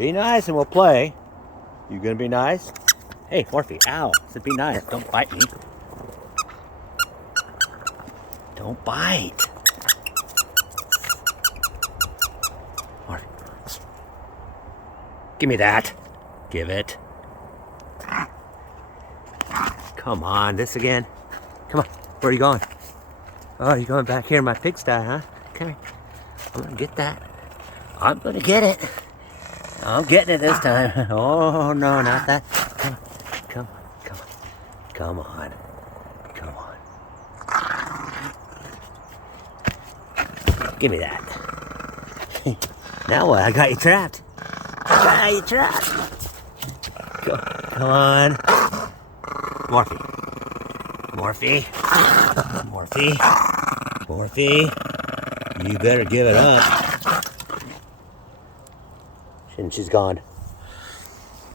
Be nice and we'll play. You gonna be nice? Hey, Morphy, ow. I said be nice. Don't bite me. Don't bite. Morphy. Give me that. Give it. Come on, this again. Come on. Where are you going? Oh, you're going back here in my pigsty, huh? Come here. I'm gonna get that. I'm gonna get it. I'm getting it this time. Oh no, not that. Come on. Give me that. Now what? I got you trapped. Come on. Morphy. You better give it up. And she's gone.